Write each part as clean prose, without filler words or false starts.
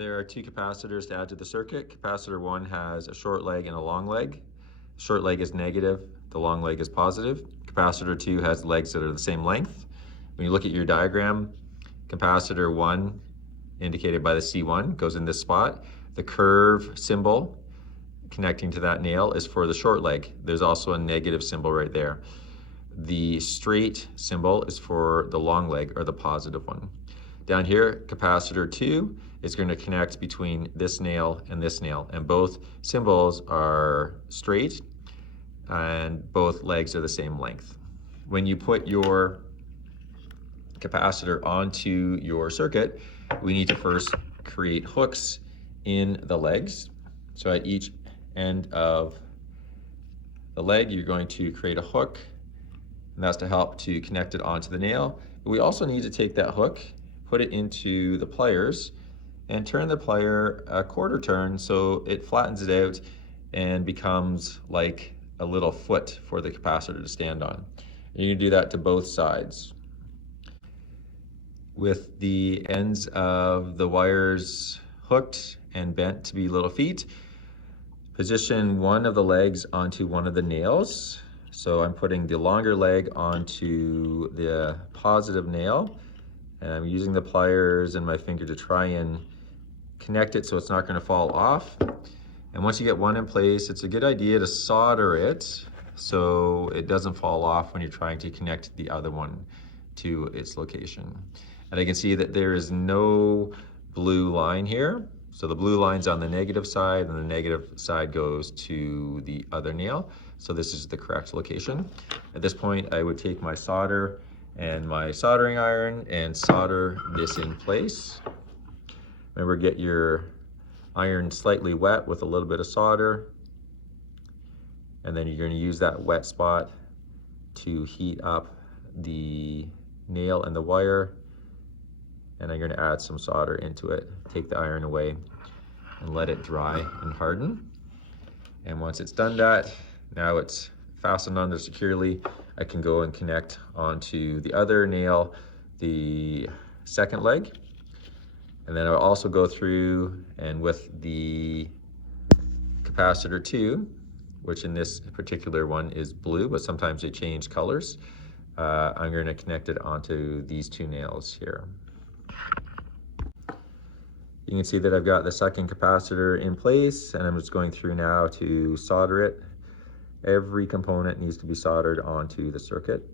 There are two capacitors to add to the circuit. Capacitor 1 has a short leg and a long leg. The short leg is negative, the long leg is positive. Capacitor 2 has legs that are the same length. When you look at your diagram, capacitor 1, indicated by the C1, goes in this spot. The curve symbol connecting to that nail is for the short leg. There's also a negative symbol right there. The straight symbol is for the long leg, or the positive one. Down here, capacitor 2 is going to connect between this nail, and both symbols are straight and both legs are the same length. When you put your capacitor onto your circuit, we need to first create hooks in the legs. So at each end of the leg, you're going to create a hook, and that's to help to connect it onto the nail. But we also need to take that hook, put it into the pliers, and turn the plier a quarter turn so it flattens it out and becomes like a little foot for the capacitor to stand on. And you can do that to both sides. With the ends of the wires hooked and bent to be little feet, position one of the legs onto one of the nails. So I'm putting the longer leg onto the positive nail, and I'm using the pliers and my finger to try and connect it so it's not going to fall off. And once you get one in place, it's a good idea to solder it so it doesn't fall off when you're trying to connect the other one to its location. And I can see that there is no blue line here. So the blue line's on the negative side, and the negative side goes to the other nail. So this is the correct location. At this point, I would take my solder and my soldering iron and solder this in place. Remember, get your iron slightly wet with a little bit of solder, and then you're going to use that wet spot to heat up the nail and the wire, and I'm going to add some solder into it. Take the iron away and let it dry and harden. And once it's done that, now it's fastened on there securely, I can go and connect onto the other nail, the second leg. And then I'll also go through and with the capacitor 2, which in this particular one is blue, but sometimes they change colors, I'm going to connect it onto these two nails here. You can see that I've got the second capacitor in place, and I'm just going through now to solder it. Every component needs to be soldered onto the circuit.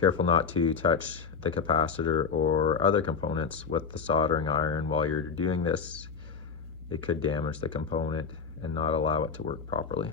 Careful not to touch the capacitor or other components with the soldering iron while you're doing this. It could damage the component and not allow it to work properly.